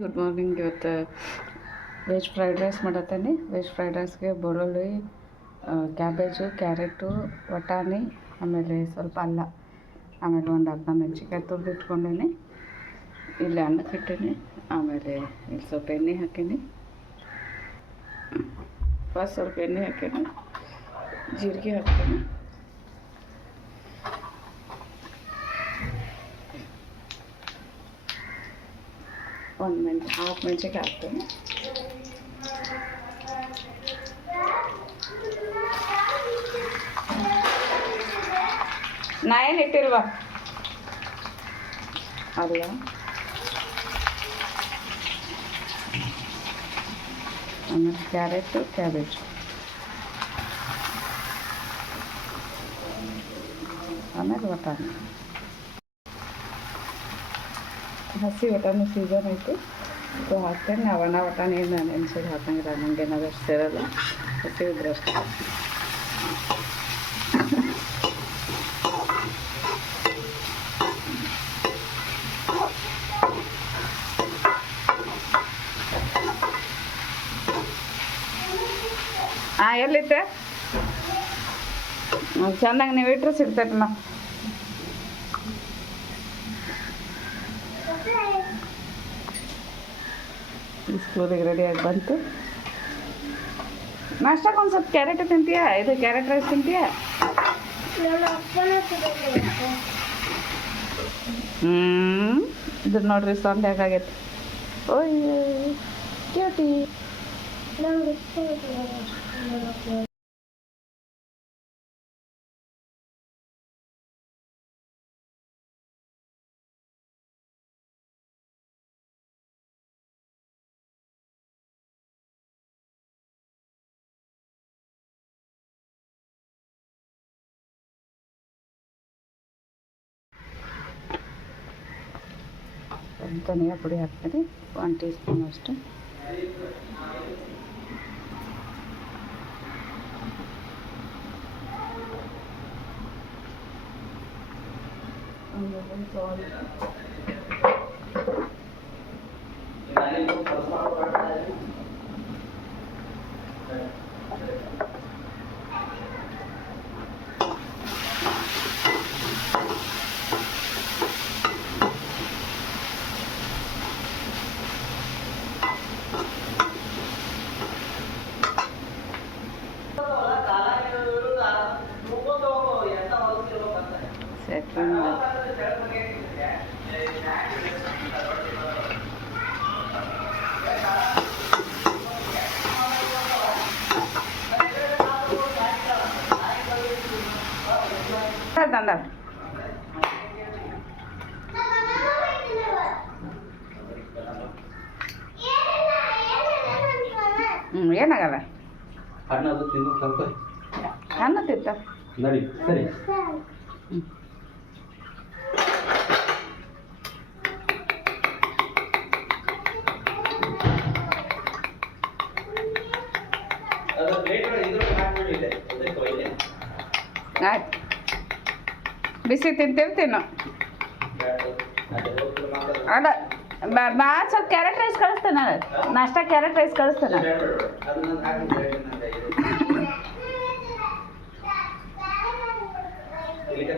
Good morning. ಇವತ್ತು veg fried rice ಮಾಡತ್ತೇನೆ. Veg fried ರೈಸ್ಗೆ ಬೆಳ್ಳುಳ್ಳಿ, ಕ್ಯಾಬೇಜು, ಕ್ಯಾರೆಟು, ಬಟಾಣಿ, ಆಮೇಲೆ ಸ್ವಲ್ಪ ಅಲ್ಲ, ಆಮೇಲೆ ಒಂದು ಅರ್ಧ ಮೆಣಸಿನ್ಕಾಯಿ ತುರಿದು ಇಟ್ಕೊಂಡೀನಿ. ಇಲ್ಲಿ ಅನ್ನಕ್ಕೆ ಇಟ್ಟೀನಿ. ಆಮೇಲೆ ಇಲ್ಲಿ ಸ್ವಲ್ಪ ಎಣ್ಣೆ ಹಾಕೀನಿ. ಫಸ್ಟ್ ಸ್ವಲ್ಪ ಎಣ್ಣೆ ಹಾಕೀನಿ, ಜೀರಿಗೆ ಹಾಕ್ತೀನಿ, ಹಾಫ್ ಮೆಣಸಿನ್ಕಾಯಿ ಹಾಕ್ತೀನಿ. ನಾ ಏನು ಇಟ್ಟಿಲ್ವ ಅಲ್ಲ, ಆಮೇಲೆ ಕ್ಯಾರೆಟು, ಕ್ಯಾಬೇಜು, ಆಮೇಲೆ ಬಟಾಣಿ. ಹಸಿ ಬಟಾಣಿ ಸೀಸನ್ ಐತಿ, ಸೊ ಹಾಕ್ತೇನೆ. ನಾವು ಒಣ ಬಟಾಣಿ ನಾನು ನೆನ್ಸಿಗೆ ಹಾಕಂಗಿಲ್ಲ, ನನಗೆ ಏನಾದ್ರು ಸೇರಲ್ಲ. ಹಸಿ ಇದ್ರೆ ಅಷ್ಟೇ. ಎಲ್ಲಿತ್ತೆ ಚೆನ್ನಾಗಿ ನೀವು ಇಟ್ಟರೆ ಸಿಗ್ತೈತೆ. ನಾವು ಸ್ಕೂಲಿಗೆ ರೆಡಿಯಾಗಿ ಬಂತು. ನಾಷ್ಟಕ್ಕೆ ಒಂದು ಸ್ವಲ್ಪ ಕ್ಯಾರೆಟ್ ತಿಂತೀಯಾ? ಇದು ಕ್ಯಾರೆಟ್ ರೈಸ್ ತಿಂತೀಯಾ? ಇದು ನೋಡ್ರಿ ಸೌಂಡ್ ಹೇಗಾಗೈತೆ. ಓಯ್ ಕ್ಯೂಟಿ. ಧನಿಯಾ ಪುಡಿ ಹಾಕ್ತೀನಿ, 1 ಟೀ ಸ್ಪೂನ್ ಅಷ್ಟು. ಏನಾಗಲ್ಲ, ಅನ್ನ ತಿಂತ ನಡಿ. ಸರಿ, ಆಯ್ತು. ಬಿಸಿ ತಿಂತಿರ್ತೀನಿ. ಅಲ್ಲ, ಸ್ವಲ್ಪ ಕ್ಯಾರೆಟ್ ರೈಸ್ ಕಳಿಸ್ತೇನೆ. ನಾಷ್ಟ ಕ್ಯಾರೆಟ್ ರೈಸ್ ಕಳಿಸ್ತೇನೆ.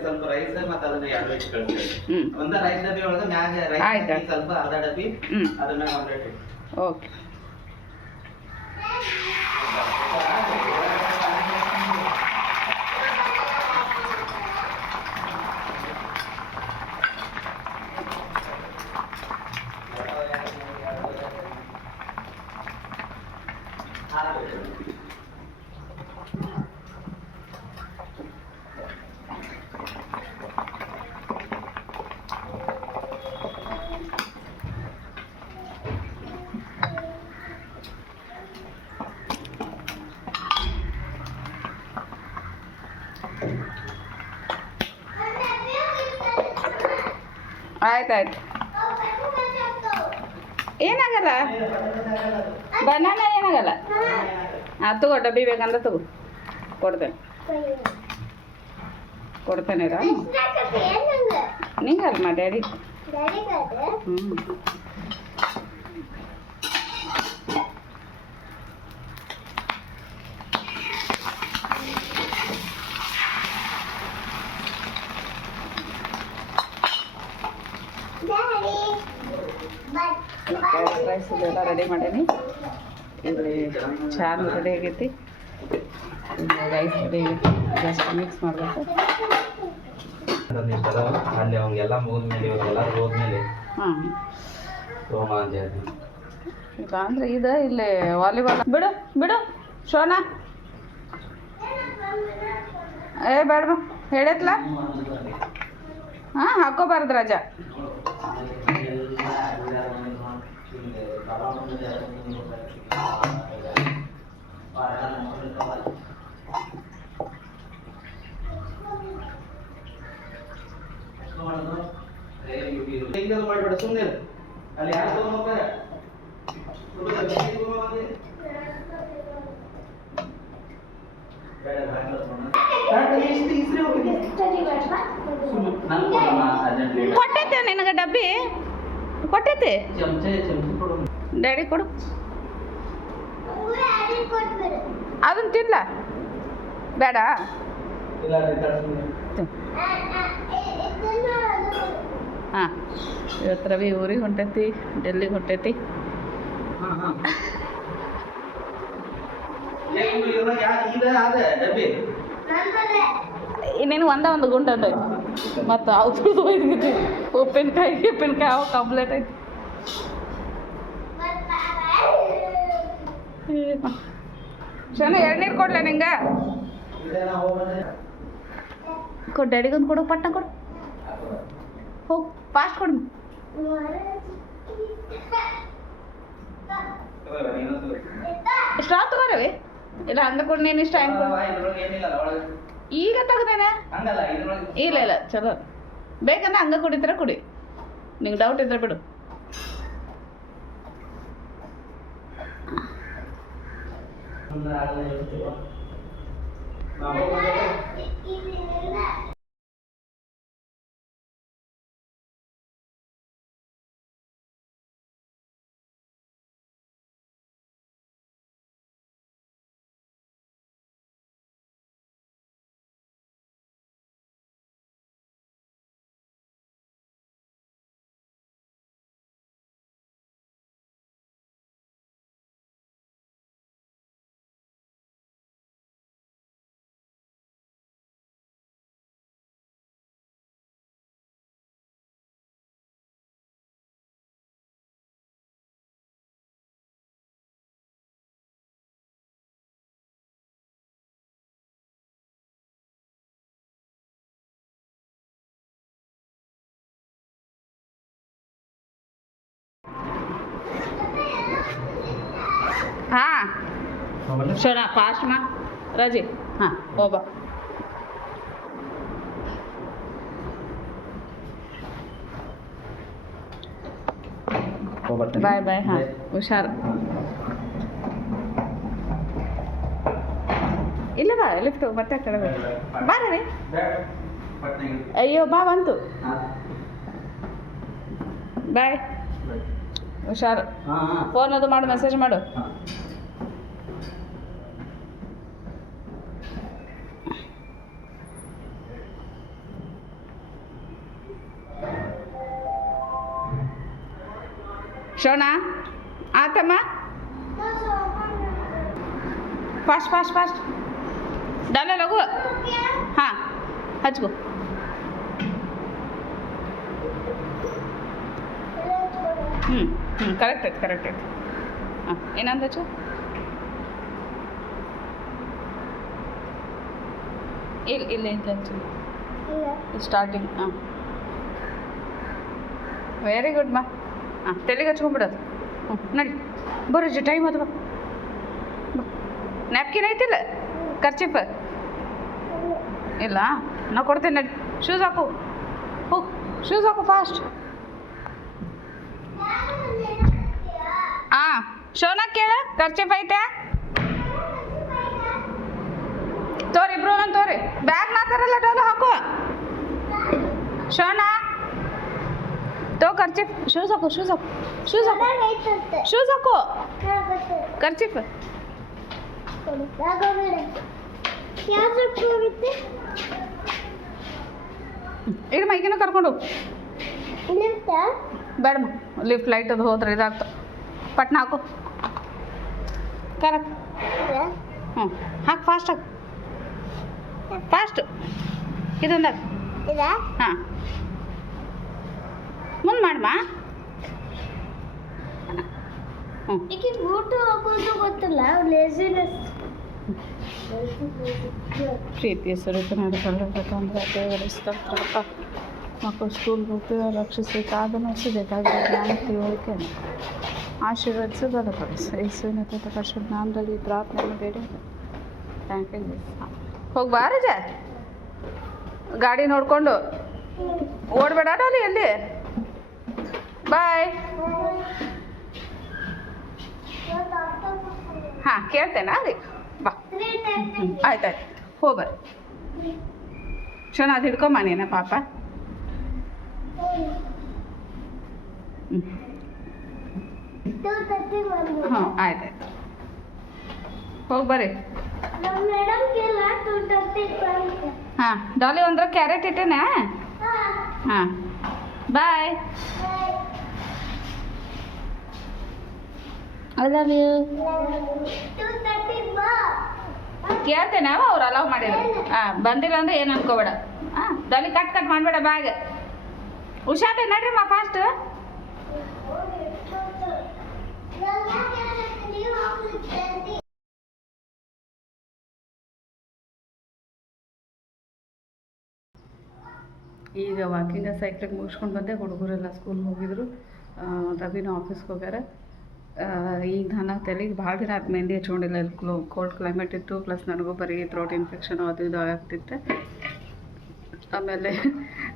ಸ್ವಲ್ಪ ರೈಸ್ ಮತ್ತೆ ಅದನ್ನ 2 ರೈಸ್ ಕಳಿಸ್ತೇನೆ. ಒಂದು ರೈಸ್ ಡಬ್ಬಿ ಒಳಗೆ ಮ್ಯಾಗ ರೈಸ್ ಸ್ವಲ್ಪ ಅರ್ಧ ಡಬ್ಬಿ ಅದನ್ನ ಆಮ್ಲೆಟ್. ಓಕೆ. ಆಯ್ತಾಯ್ತು, ಏನಾಗಲ್ಲ. ಬನಾನ ಏನಾಗಲ್ಲ. ತಗೋ, ಡಬ್ಬಿ ಬೇಕಂದ್ರೆ ತಗೋ, ಕೊಡ್ತೇನೆ ರಾ. ನಿಂಗಲ್ಮ ಡ್ಯಾಡಿ. ಫ್ರೈಡ್ ರೈಸ್ ಇದೆಲ್ಲ ರೆಡಿ ಮಾಡೀನಿ. ಇಲ್ಲಿ ಚಾನು ರೆಡಿ ಆಗೈತಿ, ರೈಸ್ ರೆಡಿ ಆಗೈತಿ. ಜಸ್ಟ್ ಮಿಕ್ಸ್ ಮಾಡಬೇಕು. ಅಲ್ಲಿ ಅವಂಗೆಲ್ಲ ಮುಗಿದ್ಮೇಲೆ ಇವ್ರಿಗೆಲ್ಲರೂ ಹೋದ್ಮೇಲೆ ಹಾಂ ಸೋಮ ಅಂತ ಹೇಳ್ತೀನಿ. ಇಲ್ಲ ಅಂದರೆ ಇದು ಇಲ್ಲಿ ವಾಲಿಬಾಲ್ ಬಿಡು ಬಿಡು ಶೋನಾ. ಏ ಬೇಡಮ್ಮ ಹೇಳತ್ಲ. ಹಾಂ ಹಾಕೋಬಾರ್ದು ರಾಜ. ಮಾಡ್ಬೇಡ ಸುಮ್ಮನೆ ಅಲ್ಲಿ ಯಾರು ಹೋಗ್ತಾರೆ. ಕೊಟ್ಟೈತೆ ನಿನಗೆ ಡಬ್ಬಿ ಕೊಟ್ಟೈತೆ. ಡ್ಯಾಡಿ ಕೊಡು, ಅದನ್ನ ತಿನ್ಲ ಬೇಡ. ಹಾಂ ಇವತ್ತು ರವಿ ಊರಿಗೆ ಹೊಂಟೈತಿ, ಡೆಲ್ಲಿಗೆ ಹೊಂಟೈತಿ. ಇನ್ನೇನು ಒಂದು ಗುಂಡು ಅಂತೈತಿ. ಮತ್ತು ಅವು ತುಳಿದು ಒಯ್ದೈತಿ. ಉಪ್ಪಿನಕಾಯಿ ಅವು ಕಂಪ್ಲೇಟ್ ಐತಿ. ಶನ ಎಳ್ನೀರು ಕೊಡ್ಲ ನಿಂಗೆ? ಕೊಡು ಡ್ಯಾಡಿಗೊಂದು ಕೊಡು, ಪಟ್ಟ ಕೊಡು. ಹೋಗಿ ಫಾಸ್ಟ್ ಕೊಡು. ಸ್ಟ್ರಾ ತಗೋರವಿ ಇಲ್ಲ ಹಂಗೆ ಕೊಡು. ನೀನು ಇಷ್ಟ ಹೆಂಗೆ ಈಗ ತೆಗ್ದೇನೆ. ಇಲ್ಲ ಇಲ್ಲ ಚಲೋ ಬೇಕಂದ್ರೆ ಹಂಗೆ ಕುಡಿದ್ರೆ ಕುಡಿ, ನಿಂಗೆ ಡೌಟ್ ಇದ್ರೆ ಬಿಡು. ಹಾಂ ಶೋಣ ಫಾಸ್ಟ್ ಮಾ ರಜೆ. ಹಾಂ ಹೋಗ. ಬಾಯ್ ಬಾಯ್. ಹಾಂ ಹುಷಾರು. ಇಲ್ಲ ಬಾ ಲಿಫ್ಟು ಮತ್ತೆ ಕೆಳಗೆ ಬಾ ರವಿ. ಅಯ್ಯೋ ಬಾ ಬಂತು. ಬಾಯ್ ಹುಷಾರು. ಫೋನ್ ಅದು ಮಾಡು, ಮೆಸೇಜ್ ಮಾಡು. ಶೋನಾ ಆತಮ್ಮ ಫಾಸ್ಟ್ ಫಾಸ್ಟ್ ಫಾಸ್ಟ್ ಡಾಲ ಲಘು. ಹಾಂ ಹಚ್ಕೋ. ಕರೆಕ್ಟ್ ಐತೆ. ಹಾಂ ಏನಂದ ಹಚ್ಚು. ಇಲ್ಲ ಹಚ್ಚು ಸ್ಟಾರ್ಟಿಂಗ್. ಹಾಂ ವೆರಿ ಗುಡ್ ಮಾ. ಹಾಂ ತೆಲಿಗೆ ಹಚ್ಕೊಂಡ್ಬಿಡೋದು. ನಡಿ ಬರೋಜಿ ಟೈಮ್ ಅದು. ಬಾ ನ್ಯಾಪ್ಕಿನ್ ಐತಿಲ್ಲ, ಖರ್ಚಿಪ್ ಇಲ್ಲ ನಾ ಕೊಡ್ತೇನೆ. ನಡಿ ಶೂಸ್ ಹಾಕು. ಹೋಗು ಶೂಸ್ ಹಾಕು ಫಾಸ್ಟ್. ಹಾಂ ಶೋನಾ ಕೇಳ ಖರ್ಚಿಪ್ ಐತೆ ತೋರಿ. ಇಬ್ರು ಒಂದೊಂದು ತೋರಿ. ಬ್ಯಾಗ್ ನಾತಾರಲ್ಲ ಡೋಲು ಹಾಕು. ಶೋನಾ ತೋ ಖರ್ಚಿಪ್. ಶೂಸ್ ಹಾಕು ಖರ್ಚಿಪ್. ಇಡು ಮೈಕಿನ ಕರ್ಕೊಂಡು ಬೇಡಮ್ಮ. ಲಿಫ್ಟ್ ಲೈಟ್ ಅದು ಹೋದ್ರೆ ಇದಾಗ್ತದೆ. ಪಟ್ನ ಹಾಕು ಕರೆಕ್ಟ್. ಹ್ಞೂ ಹಾಕು ಫಾಸ್ಟಾಗಿ ಫಾಸ್ಟು. ಇದೊಂದಾಗ ಹಾಂ ಮುಂದೆ ಮಾಡಮ್ಮ. ಹ್ಞೂ ಬೂಟು ಹಾಕೋದು ಗೊತ್ತಿಲ್ಲ, ಲೇಸಿನೆಸ್. ಪ್ರೀತಿಯ ಸ್ವರೂಪ ನಡೆಸಬೇಕಂದ್ರೆ ದೇವರ ಸ್ತೋತ್ರಪ್ಪ. ಮಕ್ಕಳು ಸ್ಕೂಲ್ಗೆ ಹೋಗ್ತೀವಿ, ರಕ್ಷಿಸಿ ಕಾದು ನಡೆಸಬೇಕಾಗಿದೆ. ಜ್ಞಾನ ತಿಳುವಳಿಕೆ ಆಶೀರ್ವದಿಸಿ ಬಲಪಡಿಸಿ ಯೇಸುವಿನ ಪರಿಶುದ್ಧ ನಾಮದಲ್ಲಿ ಪ್ರಾರ್ಥನೆಯನ್ನು ಬೇಡಿ. Thank you. ಹೋಗಿ ಬಾರಜ, ಗಾಡಿ ನೋಡಿಕೊಂಡು ಓಡಬೇಡ ಅಲ್ಲಿ ಎಲ್ಲಿ. ಬಾಯ್. ಹಾಂ ಕೇಳ್ತೇನೆ ಅಲ್ಲಿ ಬಾ. ಆಯ್ತಾಯ್ತು ಹೋಗ್ಬರ್ರಿ. ಚೆನ್ನಾಗಿ ಹಿಡ್ಕೊಂಬ ನೀನ ಪಾಪ. ಹಾಂ ಆಯ್ತಾಯ್ತು ಹೋಗಿ ಬರ್ರಿ. ಹಾಂ ಡಾಲಿ ಒಂದ್ರ ಕ್ಯಾರೆಟ್ ಇಟ್ಟೇನೆ. ಹಾಂ ಬಾಯ್. I love you. ಕೇಳ್ತೇನೆ ಅವ್ರು ಅಲೌ ಮಾಡಿದ್ರು. ಹಾಂ ಬಂದಿಲ್ಲ ಅಂದ್ರೆ ಏನು ಅನ್ಕೋಬೇಡ. ಹಾಂ ಡಾಲಿ ಕಟ್ ಮಾಡಬೇಡ ಬ್ಯಾಗ್. ಹುಷಾರಿ ನಡ್ರಿ ಮಾ ಫಾಸ್ಟ್. ಈಗ ವಾಕಿಂಗ ಸೈಕ್ಲಿಂಗ್ ಮುಗಿಸ್ಕೊಂಡು ಬಂದೆ. ಹುಡುಗರೆಲ್ಲ ಸ್ಕೂಲ್ಗೆ ಹೋಗಿದ್ರು, ರವಿನೂ ಆಫೀಸ್ಗೆ ಹೋಗ್ಯಾರ. ಈಗ ನಾನು ತಲೆಗೆ ಭಾಳ ದಿನ ಆಯ್ತು ಮೆಹಂದಿ ಹಚ್ಕೊಂಡಿಲ್ಲ. ಕೋಲ್ಡ್ ಕ್ಲೈಮೇಟ್ ಇತ್ತು, ಪ್ಲಸ್ ನನಗೂ ಬರೀ ಥ್ರೋಟ್ ಇನ್ಫೆಕ್ಷನ್ ಅದು ಇದು ಆಗ್ತಿತ್ತು. ಆಮೇಲೆ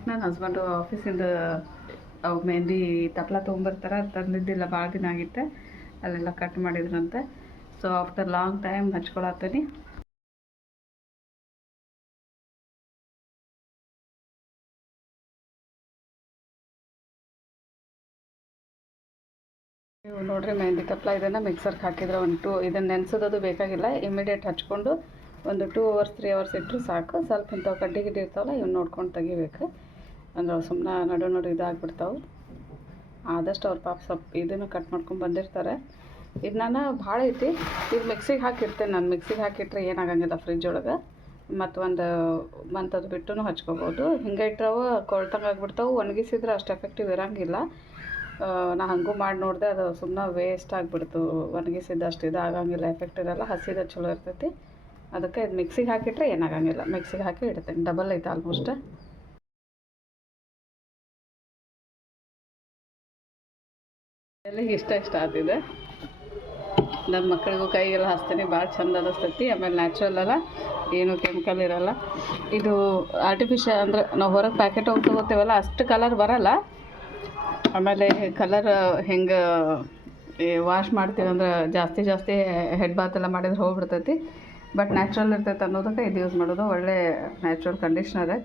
ನನ್ನ ಹಸ್ಬೆಂಡು ಆಫೀಸಿಂದ ಅವು ಮೆಹಂದಿ ತಪ್ಲ ತೊಗೊಂಬರ್ತಾರೆ, ತಂದಿದ್ದಿಲ್ಲ, ಭಾಳ ದಿನ ಆಗಿತ್ತು. ಅಲ್ಲೆಲ್ಲ ಕಟ್ ಮಾಡಿದ್ರಂತೆ. ಸೊ ಆಫ್ಟರ್ ಲಾಂಗ್ ಟೈಮ್ ಹಚ್ಕೊಳತ್ತೀನಿ. ನೀವು ನೋಡ್ರಿ ಮೆಹಂದಿ ತಪ್ಪಲ ಇದನ್ನು ಮಿಕ್ಸರ್ಗೆ ಹಾಕಿದ್ರೆ ಇದನ್ನು ನೆನೆಸೋದು ಬೇಕಾಗಿಲ್ಲ. ಇಮಿಡಿಯೇಟ್ ಹಚ್ಕೊಂಡು ಒಂದು 2 hours 3 hours ಇಟ್ಟರು ಸಾಕು. ಸ್ವಲ್ಪ ಇಂಥವು ಕಡ್ಡಿ ಗಿಡ್ಡಿ ಇರ್ತಾವಲ್ಲ ಇವ್ನು ನೋಡ್ಕೊಂಡು ತೆಗಿಬೇಕು, ಅಂದ್ರೆ ಸುಮ್ಮನೆ ನಡು ಇದಾಗ್ಬಿಡ್ತಾವೆ. ಆದಷ್ಟು ಅವ್ರ ಪಾಪ ಸ್ವಲ್ಪ ಇದನ್ನು ಕಟ್ ಮಾಡ್ಕೊಂಡು ಬಂದಿರ್ತಾರೆ. ಇದು ನಾನು ಭಾಳ ಐತಿ. ಈಗ ಮಿಕ್ಸಿಗೆ ಹಾಕಿರ್ತೇನೆ. ನಾನು ಮಿಕ್ಸಿಗೆ ಹಾಕಿಟ್ರೆ ಏನಾಗಂಗಿಲ್ಲ ಫ್ರಿಜ್ ಒಳಗೆ. ಮತ್ತು ಒಂದು ಮಂತದ್ದು ಬಿಟ್ಟು ಹಚ್ಕೋಬೋದು. ಹಿಂಗೆ ಇಟ್ಟರವು ಕೊಳ್ತಂಗೆ ಆಗ್ಬಿಡ್ತಾವೆ. ಒಣಗಿಸಿದ್ರೆ ಅಷ್ಟು ಎಫೆಕ್ಟಿವ್ ಇರೋಂಗಿಲ್ಲ. ನಾ ಹಂಗೂ ಮಾಡಿ ನೋಡಿದೆ, ಅದು ಸುಮ್ಮನೆ ವೇಸ್ಟ್ ಆಗಿಬಿಡ್ತು. ಒಣಗಿಸಿದ್ದಷ್ಟು ಇದು ಆಗಂಗಿಲ್ಲ, ಎಫೆಕ್ಟ್ ಇರೋಲ್ಲ. ಹಸಿದ ಚಲೋ ಇರ್ತೈತಿ. ಅದಕ್ಕೆ ಇದು ಮಿಕ್ಸಿಗೆ ಹಾಕಿಟ್ರೆ ಏನಾಗಂಗಿಲ್ಲ. ಮಿಕ್ಸಿಗೆ ಹಾಕಿ ಇಡ್ತೇನೆ. ಡಬಲ್ ಐತೆ ಆಲ್ಮೋಸ್ಟ್. ಎಲ್ಲಿಗೆ ಇಷ್ಟ ಆಗ್ತಿದೆ. ನಮ್ಮ ಮಕ್ಕಳಿಗೂ ಕೈಗೆಲ್ಲ ಹಚ್ತೀನಿ, ಭಾಳ ಚಂದ ಅನ್ನಿಸ್ತೈತಿ. ಆಮೇಲೆ ನ್ಯಾಚುರಲ್ ಅಲ್ಲ, ಏನು ಕೆಮಿಕಲ್ ಇರೋಲ್ಲ. ಇದು ಆರ್ಟಿಫಿಷಿಯಲ್ ಅಂದರೆ ನಾವು ಹೊರಗೆ ಪ್ಯಾಕೆಟ್ ಹೋಗಿ ತೊಗೋತೀವಲ್ಲ ಅಷ್ಟು ಕಲರ್ ಬರೋಲ್ಲ. ಆಮೇಲೆ ಕಲರ್ ಹೆಂಗೆ ವಾಶ್ ಮಾಡ್ತೀವಿ ಅಂದ್ರೆ ಜಾಸ್ತಿ ಹೆಡ್ ಬಾತ್ ಎಲ್ಲ ಮಾಡಿದ್ರೆ ಹೋಗ್ಬಿಡ್ತೈತಿ. ಬಟ್ ನ್ಯಾಚುರಲ್ ಇರ್ತೈತೆ ಅನ್ನೋದಕ್ಕೆ ಇದು ಯೂಸ್ ಮಾಡೋದು. ಒಳ್ಳೆ ನ್ಯಾಚುರಲ್ ಕಂಡೀಷ್ನರ್.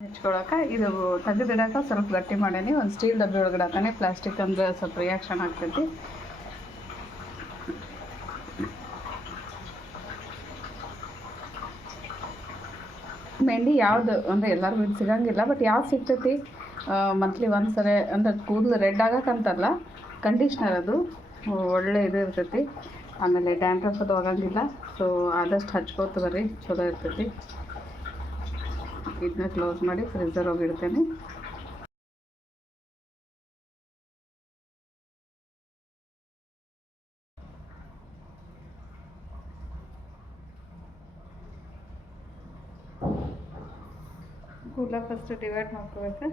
ಹೆಚ್ಕೊಳಕ್ಕೆ ಇದು ತೆಗೆದಿಡಕ್ಕೆ ಸ್ವಲ್ಪ ಗಟ್ಟಿ ಮಾಡೀನಿ. ಒಂದು ಸ್ಟೀಲ್ ಡಬ್ಬಿ ಒಳಗಡೆ ಹಾಕಿ. ಪ್ಲಾಸ್ಟಿಕ್ ಅಂದರೆ ಸ್ವಲ್ಪ ರಿಯಾಕ್ಷನ್ ಆಗ್ತೈತಿ. ಮೆಹಂದಿ ಯಾವುದು ಅಂದರೆ ಎಲ್ಲರಿಗೂ ಇದು ಸಿಗೋಂಗಿಲ್ಲ. ಬಟ್ ಯಾವ್ದು ಸಿಗ್ತೈತಿ ಮಂತ್ಲಿ ಒಂದ್ಸರಿ ಅಂದ್ರೆ ಕೂದಲು ರೆಡ್ ಆಗಕ್ಕಂತಲ್ಲ, ಕಂಡೀಷ್ನರ್ ಅದು ಒಳ್ಳೆ ಇದು ಇರ್ತೈತಿ. ಆಮೇಲೆ ಡ್ಯಾಂಡ್ರಫ್ ಅದು ಹೋಗಂಗಿಲ್ಲ. ಸೊ ಆದಷ್ಟು ಹಚ್ಕೋತ ಬರ್ರಿ, ಚಲೋ ಇರ್ತೈತಿ. ಇದನ್ನ ಕ್ಲೋಸ್ ಮಾಡಿ ಫ್ರೀಜರ್ ಹೋಗಿಡ್ತೇನೆ. ಕೂದಲ ಫಸ್ಟ್ ಡಿವೈಡ್ ಮಾಡ್ಕೋಬೇಕು.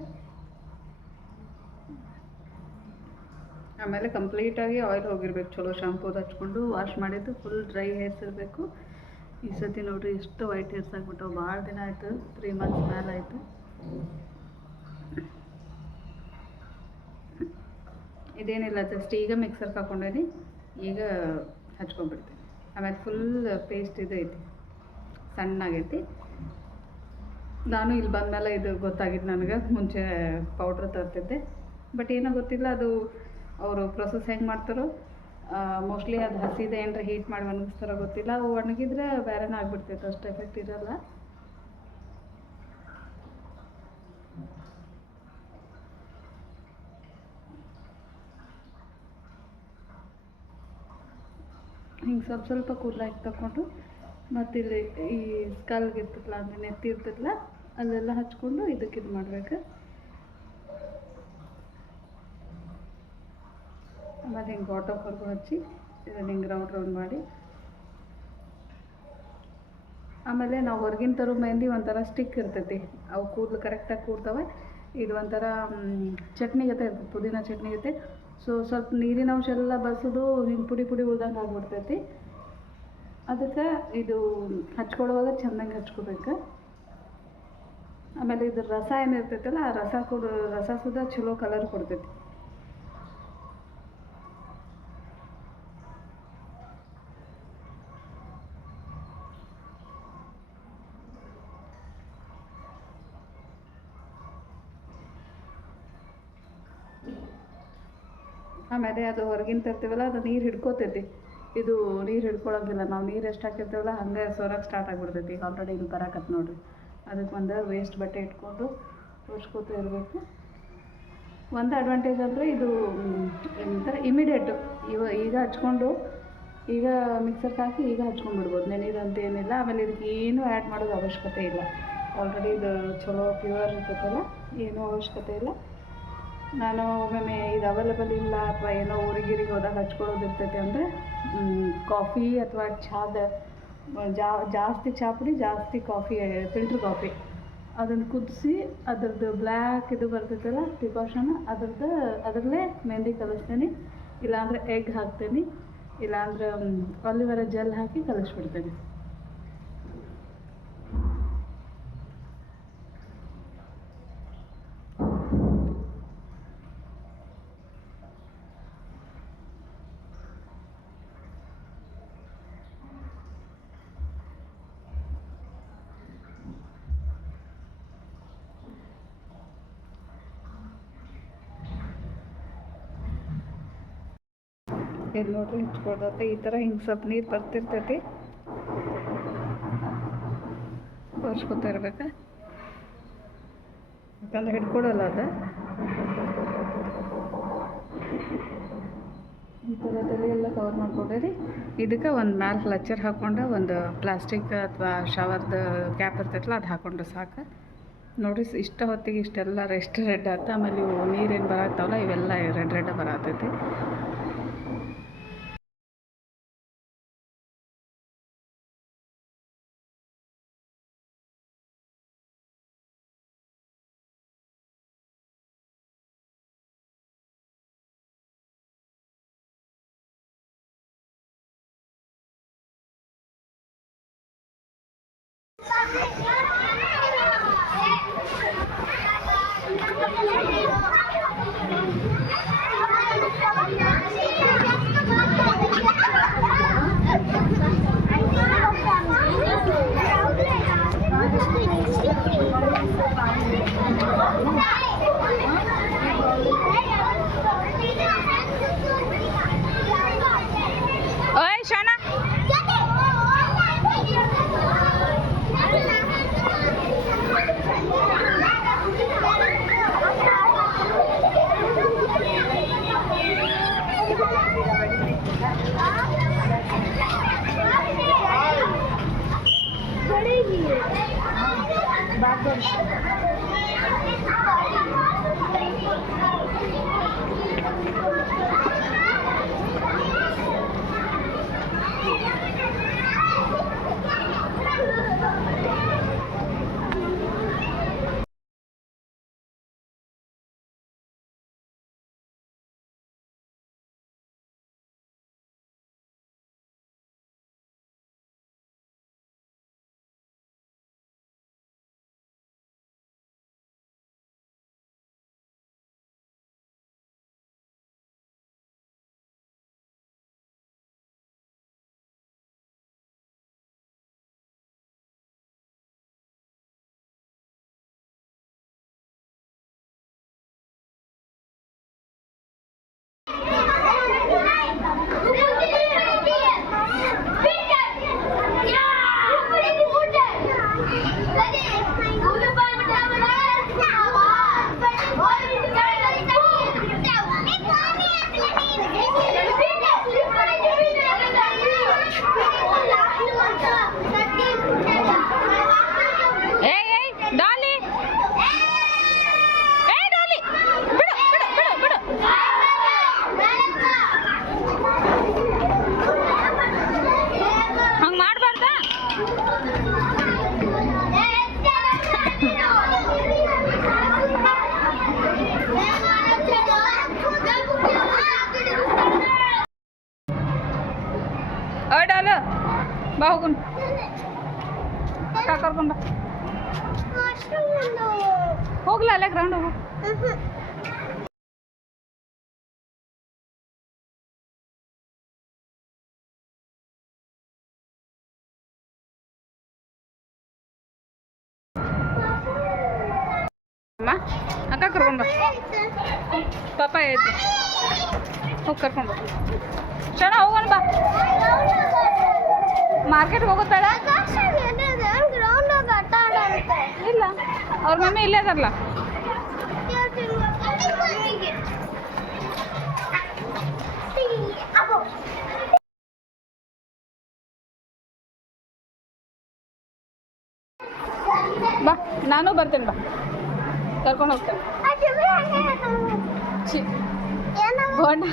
ಆಮೇಲೆ ಕಂಪ್ಲೀಟಾಗಿ ಆಯಿಲ್ ಹೋಗಿರ್ಬೇಕು. ಚಲೋ ಶಾಂಪೂದು ಹಚ್ಕೊಂಡು ವಾಶ್ ಮಾಡಿದ್ದು ಫುಲ್ ಡ್ರೈ ಹೇರ್ಸ್ ಇರಬೇಕು. ಈ ಸತಿ ನೋಡಿರಿ ಎಷ್ಟು ವೈಟ್ ಹೇರ್ಸ್ ಆಗಿಬಿಟ್ಟವು. ಭಾಳ ದಿನ ಆಯಿತು, 3 months ಮೇಲೆ ಆಯಿತು. ಇದೇನಿಲ್ಲ, ಜಸ್ಟ್ ಈಗ ಮಿಕ್ಸರ್ಗೆ ಹಾಕ್ಕೊಂಡೇನಿ, ಈಗ ಹಚ್ಕೊಂಡ್ಬಿಡ್ತೀನಿ. ಆಮೇಲೆ ಫುಲ್ ಪೇಸ್ಟ್ ಇದು ಐತಿ, ಸಣ್ಣಾಗೈತಿ. ನಾನು ಇಲ್ಲಿ ಬಂದಮೇಲೆ ಇದು ಗೊತ್ತಾಗಿದ್ದು ನನಗೆ. ಮುಂಚೆ ಪೌಡ್ರ್ ತರ್ತಿದ್ದೆ, ಬಟ್ ಏನೋ ಗೊತ್ತಿಲ್ಲ ಅದು ಅವರು ಪ್ರೊಸೆಸ್ ಹೆಂಗೆ ಮಾಡ್ತಾರೋ. ಮೋಸ್ಟ್ಲಿ ಅದು ಹಸಿದೆ ಏನರ ಹೀಟ್ ಮಾಡಿ ಒಣಗಿಸ್ತಾರೋ ಗೊತ್ತಿಲ್ಲ. ಅವು ಒಣಗಿದ್ರೆ ಬೇರೆನೇ ಆಗಿಬಿಡ್ತೈತೆ, ಅಷ್ಟು ಎಫೆಕ್ಟ್ ಇರೋಲ್ಲ. ಹಿಂಗೆ ಸ್ವಲ್ಪ ಸ್ವಲ್ಪ ಕೂದಲಾಗಿ ತಗೊಂಡು ಮತ್ತು ಇಲ್ಲಿ ಈ ಸ್ಕಲ್ಗೆ ಇರ್ತದಲ್ಲ, ಅಂದರೆ ನೆತ್ತಿ ಇರ್ತದಲ್ಲ, ಅಲ್ಲೆಲ್ಲ ಹಚ್ಕೊಂಡು ಇದಕ್ಕೆ ಇದು ಮಾಡ್ಬೇಕು. ಆಮೇಲೆ ಹಿಂಗೆ ಬಾಟಮ್ವರೆಗೂ ಹಚ್ಚಿ ಇದನ್ನು ಹಿಂಗೆ ರೌಂಡ್ ಮಾಡಿ, ಆಮೇಲೆ ನಾವು ಹೊರಗಿನ ತರೋ ಮೆಹಂದಿ ಒಂಥರ ಸ್ಟಿಕ್ ಇರ್ತೈತಿ, ಅವು ಕೂದಲು ಕರೆಕ್ಟಾಗಿ ಕೂಡ್ತವೆ. ಇದು ಒಂಥರ ಚಟ್ನಿ ಜೊತೆ ಇರ್ತದೆ, ಪುದೀನ ಚಟ್ನಿ ಜೊತೆ. ಸೊ ಸ್ವಲ್ಪ ನೀರಿನ ಅಂಶ ಎಲ್ಲ ಬಸಿದು ಹಿಂಗೆ ಪುಡಿ ಪುಡಿ ಉಳ್ದಂಗೆ ಆಗ್ಬಿಡ್ತೈತಿ. ಅದಕ್ಕೆ ಇದು ಹಚ್ಕೊಳ್ಳುವಾಗ ಚೆನ್ನಾಗಿ ಹಚ್ಕೋಬೇಕು. ಆಮೇಲೆ ಇದ್ರ ರಸ ಏನಿರ್ತೈತಲ್ಲ, ಆ ರಸ ಸುದ ಚಲೋ ಕಲರ್ ಕೊಡ್ತೈತಿ. ಆಮೇಲೆ ಅದು ಹೊರಗಿನ ತರ್ತೀವಲ್ಲ, ಅದು ನೀರು ಹಿಡ್ಕೋತೈತಿ. ಇದು ನೀರು ಹಿಡ್ಕೊಳಂಗಿಲ್ಲ, ನಾವು ನೀರು ಎಷ್ಟು ಹಾಕಿರ್ತೀವಲ್ಲ ಹಂಗೆ ಸೋರಕ್ಕೆ ಸ್ಟಾರ್ಟ್ ಆಗಿಬಿಡ್ತೈತಿ. ಈಗ ಆಲ್ರೆಡಿ ಇಲ್ಲಿ ಬರಾಕತ್ತು ನೋಡಿರಿ. ಅದಕ್ಕೆ ಒಂದು ವೇಸ್ಟ್ ಬಟ್ಟೆ ಇಟ್ಕೊಂಡು ಒರೆಸ್ಕೋತಾ ಇರಬೇಕು. ಒಂದು ಅಡ್ವಾಂಟೇಜ್ ಅಂದರೆ ಇದು ಏನಂತಾರೆ, ಇಮಿಡಿಯೇಟು. ಈಗ ಹಚ್ಕೊಂಡು ಈಗ ಮಿಕ್ಸರ್ಗೆ ಹಾಕಿ ಈಗ ಹಚ್ಕೊಂಡ್ಬಿಡ್ಬೋದು, ನೆನೆಯೋದಂತ ಏನಿಲ್ಲ. ಆಮೇಲೆ ಇದಕ್ಕೆ ಏನೂ ಆ್ಯಡ್ ಮಾಡೋದು ಅವಶ್ಯಕತೆ ಇಲ್ಲ. ಆಲ್ರೆಡಿ ಇದು ಚಲೋ ಪ್ಯೂರ್ ಇರ್ತೈತಲ್ಲ, ಏನೂ ಅವಶ್ಯಕತೆ ಇಲ್ಲ. ನಾನು ಒಮ್ಮೊಮ್ಮೆ ಇದು ಅವೈಲೇಬಲ್ ಇಲ್ಲ ಅಥವಾ ಏನೋ ಊರಿಗೆ ಹೋದಾಗ ಹಚ್ಕೊಳ್ಳೋದು ಇರ್ತೈತೆ ಅಂದರೆ ಕಾಫಿ ಅಥವಾ ಚಾದ ಜಾಸ್ತಿ ಚಹಾ ಪುಡಿ, ಜಾಸ್ತಿ ಕಾಫಿ, ಫಿಲ್ಟ್ರ್ ಕಾಫಿ ಅದನ್ನು ಕುದಿಸಿ ಅದ್ರದ್ದು ಬ್ಲ್ಯಾಕ್ ಇದು ಬರ್ತೈತಲ್ಲ ಡಿಕಾಷನ್, ಅದರಲ್ಲೇ ಮೆಹಂದಿ ಕಲಿಸ್ತೀನಿ. ಇಲ್ಲಾಂದರೆ ಎಗ್ ಹಾಕ್ತೀನಿ, ಇಲ್ಲಾಂದ್ರೆ ಆಲಿವೆರಾ ಜೆಲ್ ಹಾಕಿ ಕಲಿಸ್ಬಿಡ್ತೀನಿ. ಇದು ನೋಡ್ರಿ ಹಚ್ಕೊಳ್ತೈತೆ, ಈ ಥರ ಹಿಂಗೆ ಸ್ವಲ್ಪ ನೀರು ಬರ್ತಿರ್ತೈತಿ, ಒರೆಸ್ಕೊತಾ ಇರ್ಬೇಕು. ಯಾಕಂದ್ರೆ ಹಿಡ್ಕೊಡಲ್ಲ ಅದು. ಈ ಥರ ತಲೆ ಎಲ್ಲ ಕವರ್ ಮಾಡ್ಕೊಂಡಿರಿ. ಇದಕ್ಕೆ ಒಂದು ಮ್ಯಾಲೆ ಕ್ಲಚರ್ ಹಾಕ್ಕೊಂಡು ಒಂದು ಪ್ಲಾಸ್ಟಿಕ್ ಅಥವಾ ಶವರ್ದು ಕ್ಯಾಪ್ ಇರ್ತೈತಲ್ಲ ಅದು ಹಾಕ್ಕೊಂಡ್ರೆ ಸಾಕು. ನೋಡಿರಿ ಇಷ್ಟ ಹೊತ್ತಿಗೆ ಇಷ್ಟೆಲ್ಲ ರೆಡ್ ಆಯ್ತು. ಆಮೇಲೆ ಇವು ನೀರೇನು ಬರಾಗ್ತಾವಲ್ಲ ಇವೆಲ್ಲ ರೆಡ್ ಬರತೈತಿ. ಓಯ್ ಶಾನಾ ಡಾಲ ಬಾ ಹೋಗುನ್ ಅಕ್ಕ ಕರ್ಕೊಂಡ್ ಬಾ ಹೋಗ್ಲ ಅಲ್ಲೇ ಗ್ರೌಂಡ್ ಹೋಗು ಅಮ್ಮ ಅಕ್ಕ ಕರ್ಕೊಂಡ್ ಬಾ ಪಾಪ ಐತೆ ಹೋಗಿ ಕರ್ಕೊಂಡು ಬಾ ಶರಣ ಹೋಗೋಣ ಬಾ ಮಾರ್ಕೆಟ್ಗೆ ಹೋಗೋದು ಬೇಡ ಇಲ್ಲ ಅವ್ರ ಮಮ್ಮಿ ಇಲ್ಲೇ ಅದಾರಲ್ಲ ಬಾ ನಾನು ಬರ್ತೇನೆ ಬಾ ಕರ್ಕೊಂಡು ಹೋಗ್ತೇನೆ ಛೀ ಬೋಂಡ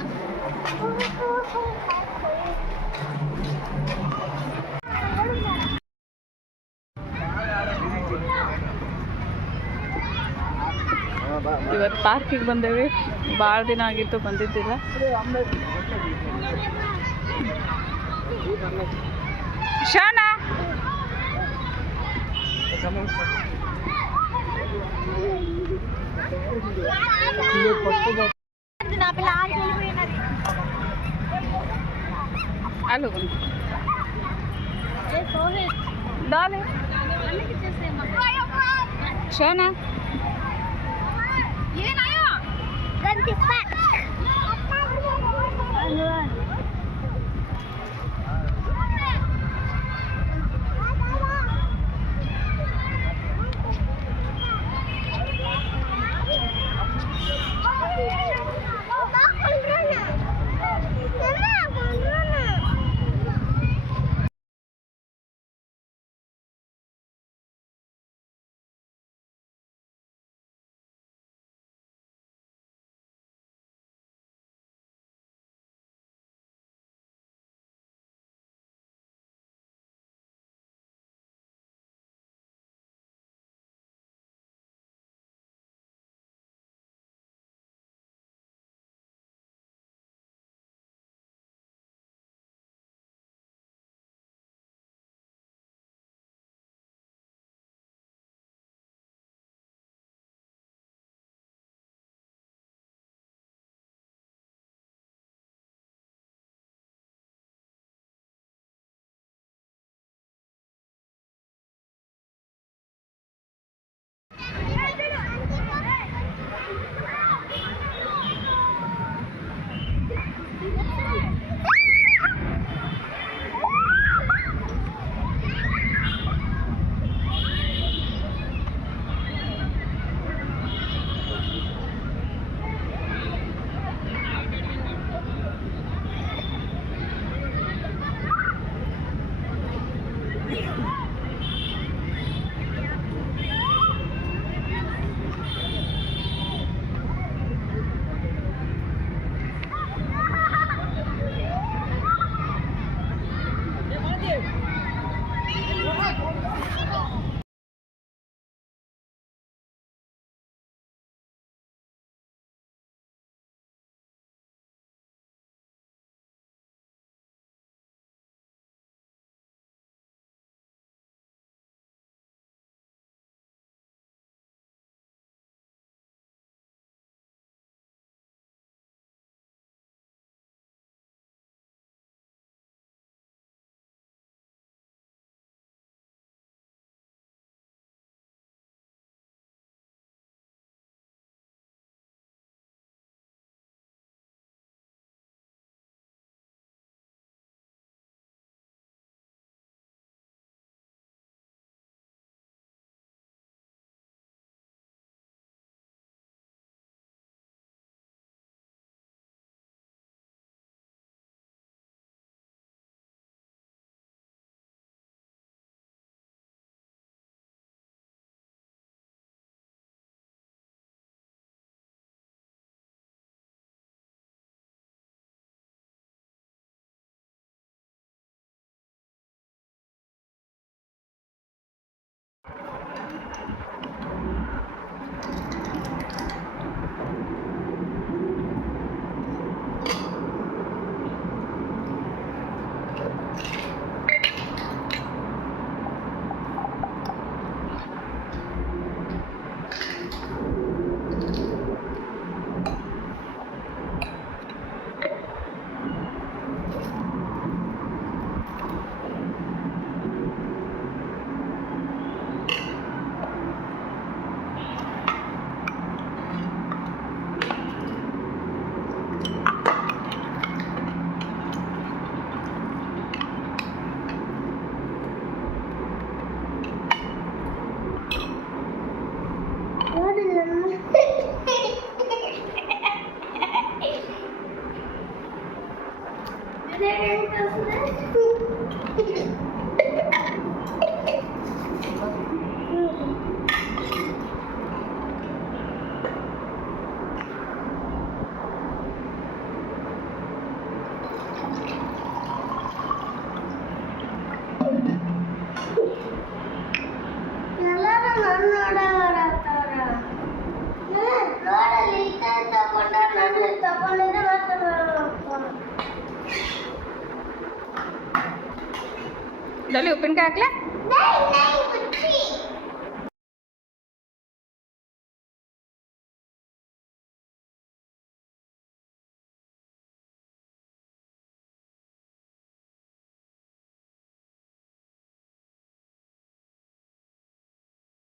ಇವತ್ತು ಪಾರ್ಕಿಗೆ ಬಂದೇವಿ ಭಾಳ ದಿನ ಆಗಿತ್ತು ಬಂದಿದ್ದಿಲ್ಲ ಶಾನಾ ಅಲ್ಲಿ ಹೋಗೋಣ डाले शाना ये लाया गन ಡಲಿ ಉಪ್ಪಿನಕಾಯಿ ಹಾಕ್ಲಾ